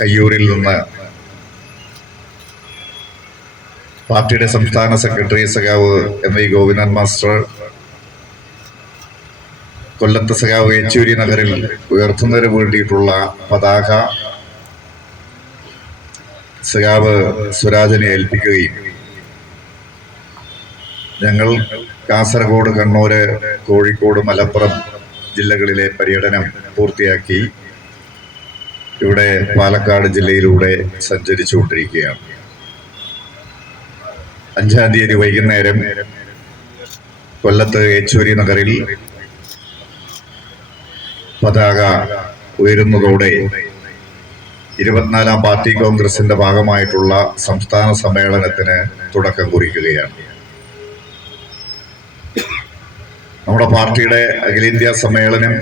കയ്യൂരിൽ നിന്ന് പാർട്ടിയുടെ സംസ്ഥാന സെക്രട്ടറി സഖാവ് എം വി ഗോവിന്ദൻ മാസ്റ്റർ കൊല്ലത്ത് സഖാവ് യെച്ചൂരി നഗറിൽ ഉയർത്തുന്നതിന് വേണ്ടിയിട്ടുള്ള പതാക സഖാവ് സ്വരാജിനെ ഏൽപ്പിക്കുകയും ഞങ്ങൾ കാസർഗോഡ് കണ്ണൂര് കോഴിക്കോട് മലപ്പുറം ജില്ലകളിലെ പര്യടനം പൂർത്തിയാക്കി. ഇവിടെ പാലക്കാട് ജില്ലയിലൂടെ സഞ്ചരിച്ചുകൊണ്ടിരിക്കുകയാണ്. അഞ്ചാം തീയതി വൈകുന്നേരം കൊല്ലത്ത് ഏച്ചൂരി നഗറിൽ പതാക ഉയരുന്നതോടെ ഇരുപത്തിനാലാം പാർട്ടി കോൺഗ്രസിന്റെ ഭാഗമായിട്ടുള്ള സംസ്ഥാന സമ്മേളനത്തിന് തുടക്കം കുറിക്കുകയാണ്. നമ്മുടെ പാർട്ടിയുടെ അഖിലേന്ത്യാ സമ്മേളനം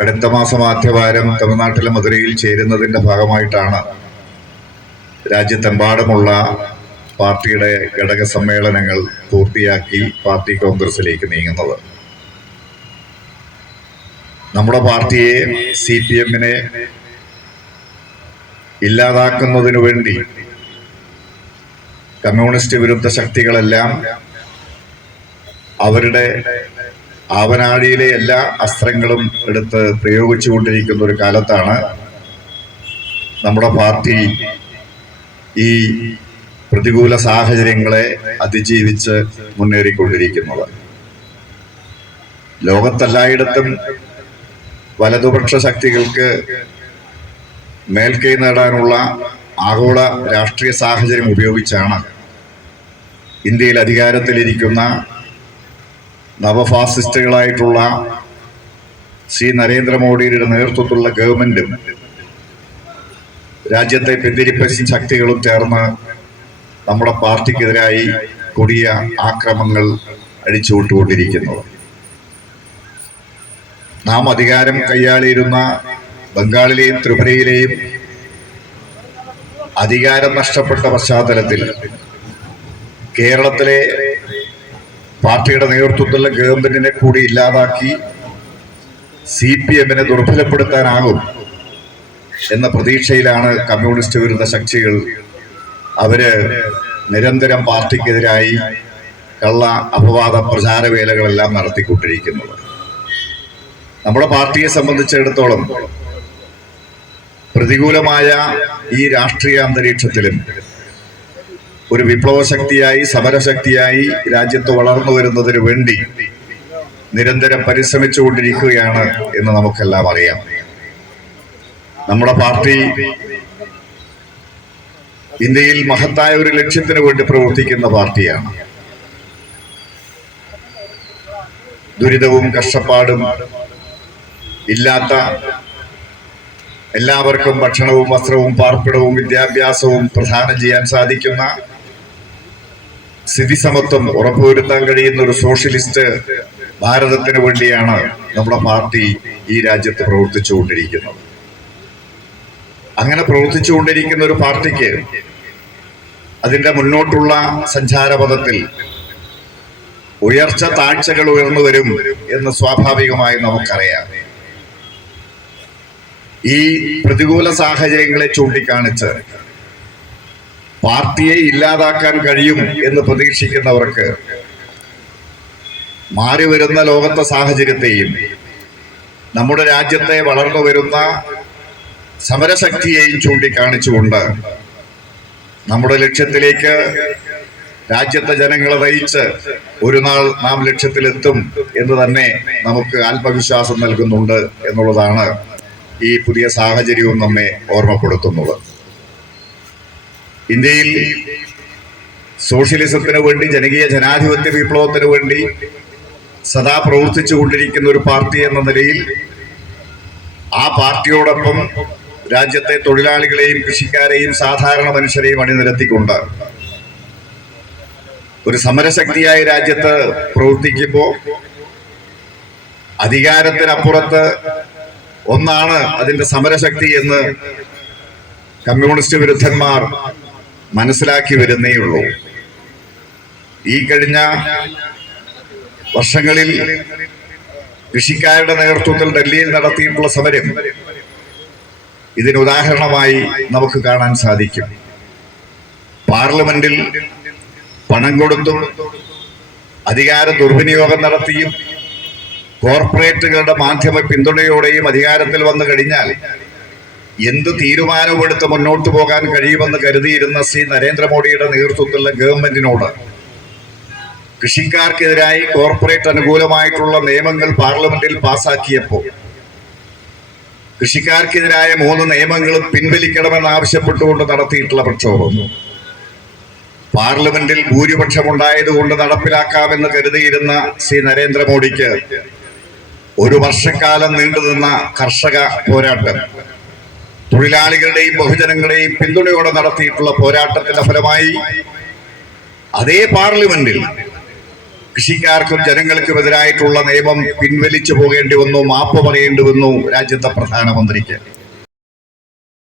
അടുത്ത മാസം ആദ്യവാരം തമിഴ്നാട്ടിലെ മധുരയിൽ ചേരുന്നതിന്റെ ഭാഗമായിട്ടാണ് രാജ്യത്തെമ്പാടുമുള്ള പാർട്ടിയുടെ ഘടക സമ്മേളനങ്ങൾ പൂർത്തിയാക്കി പാർട്ടി കോൺഗ്രസിലേക്ക് നീങ്ങുന്നത്. നമ്മുടെ പാർട്ടിയെ സി പി എമ്മിനെ ഇല്ലാതാക്കുന്നതിനു വേണ്ടി കമ്മ്യൂണിസ്റ്റ് വിരുദ്ധ ശക്തികളെല്ലാം അവരുടെ ആവനാഴിയിലെ എല്ലാ അസ്ത്രങ്ങളും എടുത്ത് പ്രയോഗിച്ചുകൊണ്ടിരിക്കുന്ന ഒരു കാലത്താണ് നമ്മുടെ പാർട്ടി ഈ പ്രതികൂല സാഹചര്യങ്ങളെ അതിജീവിച്ച് മുന്നേറിക്കൊണ്ടിരിക്കുന്നത്. ലോകത്തെല്ലായിടത്തും വലതുപക്ഷ ശക്തികൾക്ക് മേൽക്കൈ നേടാനുള്ള ആഗോള രാഷ്ട്രീയ സാഹചര്യം ഉപയോഗിച്ചാണ് ഇന്ത്യയിൽ അധികാരത്തിലിരിക്കുന്ന നവഫാസിസ്റ്റുകളായിട്ടുള്ള ശ്രീ നരേന്ദ്രമോദിയുടെ നേതൃത്വത്തിലുള്ള ഗവൺമെന്റും രാജ്യത്തെ പിന്തിരിപ്പൻ ശക്തികളും ചേർന്ന് നമ്മുടെ പാർട്ടിക്കെതിരായി കൊടിയ ആക്രമങ്ങൾ അഴിച്ചുവിട്ടുകൊണ്ടിരിക്കുന്നത് നാം അധികാരം കൈയാളിയിരുന്ന ബംഗാളിലെയും ത്രിപുരയിലെയും അധികാരം നഷ്ടപ്പെട്ട പശ്ചാത്തലത്തിൽ കേരളത്തിലെ പാർട്ടിയുടെ നേതൃത്വത്തിലുള്ള ഗവൺമെന്റിനെ കൂടി ഇല്ലാതാക്കി സി പി എമ്മിനെ ദുർബലപ്പെടുത്താനാകും എന്ന പ്രതീക്ഷയിലാണ് കമ്മ്യൂണിസ്റ്റ് വിരുദ്ധ ശക്തികൾ അവർ നിരന്തരം പാർട്ടിക്കെതിരായി കള്ള അപവാദ പ്രചാരവേലകളെല്ലാം നടത്തിക്കൊണ്ടിരിക്കുന്നത്. നമ്മുടെ പാർട്ടിയെ സംബന്ധിച്ചിടത്തോളം പ്രതികൂലമായ ഈ രാഷ്ട്രീയ അന്തരീക്ഷത്തിലും ഒരു വിപ്ലവ ശക്തിയായി സമരശക്തിയായി രാജ്യത്ത് വളർന്നു വരുന്നതിന് വേണ്ടി നിരന്തരം പരിശ്രമിച്ചുകൊണ്ടിരിക്കുകയാണ് എന്ന് നമുക്കെല്ലാം അറിയാം. നമ്മുടെ പാർട്ടി ഇന്ത്യയിൽ മഹത്തായ ഒരു ലക്ഷ്യത്തിന് വേണ്ടി പ്രവർത്തിക്കുന്ന പാർട്ടിയാണ്. ദുരിതവും കഷ്ടപ്പാടും ഇല്ലാത്ത എല്ലാവർക്കും ഭക്ഷണവും വസ്ത്രവും പാർപ്പിടവും വിദ്യാഭ്യാസവും പ്രധാനം ചെയ്യാൻ സാധിക്കുന്ന സ്ഥിതിസമത്വം ഉറപ്പുവരുത്താൻ കഴിയുന്ന ഒരു സോഷ്യലിസ്റ്റ് ഭാരതത്തിന് വേണ്ടിയാണ് നമ്മുടെ പാർട്ടി ഈ രാജ്യത്ത് പ്രവർത്തിച്ചുകൊണ്ടിരിക്കുന്നത്. അങ്ങനെ പ്രവർത്തിച്ചുകൊണ്ടിരിക്കുന്ന ഒരു പാർട്ടിക്ക് അതിന്റെ മുന്നോട്ടുള്ള സഞ്ചാരപഥത്തിൽ ഉയർച്ച താഴ്ചകൾ ഉയർന്നു വരും എന്ന് സ്വാഭാവികമായി നമുക്കറിയാം. ഈ പ്രതികൂല സാഹചര്യങ്ങളെ ചൂണ്ടിക്കാണിച്ച് പാർട്ടിയെ ഇല്ലാതാക്കാൻ കഴിയും എന്ന് പ്രതീക്ഷിക്കുന്നവർക്ക് മാറി വരുന്ന ലോകത്തെ സാഹചര്യത്തെയും നമ്മുടെ രാജ്യത്തെ വളർന്നു വരുന്ന സമരശക്തിയെയും ചൂണ്ടിക്കാണിച്ചുകൊണ്ട് നമ്മുടെ ലക്ഷ്യത്തിലേക്ക് രാജ്യത്തെ ജനങ്ങളെ നയിച്ച് ഒരു നാൾ നാം ലക്ഷ്യത്തിലെത്തും എന്ന് തന്നെ നമുക്ക് ആത്മവിശ്വാസം നൽകുന്നുണ്ട് എന്നുള്ളതാണ് ഈ പുതിയ സാഹചര്യവും നമ്മെ ഓർമ്മപ്പെടുത്തുന്നത്. ഇന്ത്യയിൽ സോഷ്യലിസത്തിന് വേണ്ടി ജനകീയ ജനാധിപത്യ വിപ്ലവത്തിന് വേണ്ടി സദാ പ്രവർത്തിച്ചു കൊണ്ടിരിക്കുന്ന ഒരു പാർട്ടി എന്ന നിലയിൽ ആ പാർട്ടിയോടൊപ്പം രാജ്യത്തെ തൊഴിലാളികളെയും കൃഷിക്കാരെയും സാധാരണ മനുഷ്യരെയും അണിനിരത്തിക്കൊണ്ട് ഒരു സമരശക്തിയായി രാജ്യത്ത് പ്രവർത്തിക്കുമ്പോൾ അധികാരത്തിനപ്പുറത്ത് ഒന്നാണ് അതിന്റെ സമരശക്തി എന്ന് കമ്മ്യൂണിസ്റ്റ് വിരുദ്ധന്മാർ മനസ്സിലാക്കി വരുന്നേ ഉള്ളൂ. ഈ കഴിഞ്ഞ വർഷങ്ങളിൽ കൃഷിക്കാരുടെ നേതൃത്വത്തിൽ ഡൽഹിയിൽ നടത്തിയിട്ടുള്ള സമരം ഇതിന് ഉദാഹരണമായി നമുക്ക് കാണാൻ സാധിക്കും. പാർലമെന്റിൽ പണം കൊടുത്തും അധികാര ദുർവിനിയോഗം നടത്തിയും കോർപ്പറേറ്റുകളുടെ മാധ്യമ പിന്തുണയോടെയും അധികാരത്തിൽ വന്നു കഴിഞ്ഞാൽ എന്ത് തീരുമാനമെടുത്ത് മുന്നോട്ട് പോകാൻ കഴിയുമെന്ന് കരുതിയിരുന്ന ശ്രീ നരേന്ദ്രമോദിയുടെ നേതൃത്വത്തിലുള്ള ഗവൺമെന്റിനോട് കൃഷിക്കാർക്കെതിരായി കോർപ്പറേറ്റ് അനുകൂലമായിട്ടുള്ള നിയമങ്ങൾ പാർലമെന്റിൽ പാസാക്കിയപ്പോൾ കൃഷിക്കാർക്കെതിരായ മൂന്ന് നിയമങ്ങളും പിൻവലിക്കണമെന്ന് ആവശ്യപ്പെട്ടുകൊണ്ട് നടത്തിയിട്ടുള്ള പ്രക്ഷോഭം. പാർലമെന്റിൽ ഭൂരിപക്ഷം ഉണ്ടായതുകൊണ്ട് നടപ്പിലാക്കാമെന്ന് കരുതിയിരുന്ന ശ്രീ നരേന്ദ്രമോദിക്ക് ഒരു വർഷക്കാലം നീണ്ടുനിന്ന കർഷക പോരാട്ടം. തൊഴിലാളികളുടെയും ബഹുജനങ്ങളുടെയും പിന്തുണയോടെ നടത്തിയിട്ടുള്ള പോരാട്ടത്തിന്റെ ഫലമായി അതേ പാർലമെന്റിൽ കൃഷിക്കാർക്കും ജനങ്ങൾക്കും എതിരായിട്ടുള്ള നിയമം പിൻവലിച്ചു പോകേണ്ടി വന്നു മാപ്പ് പറയേണ്ടി വന്നു രാജ്യത്തെ പ്രധാനമന്ത്രിക്ക്.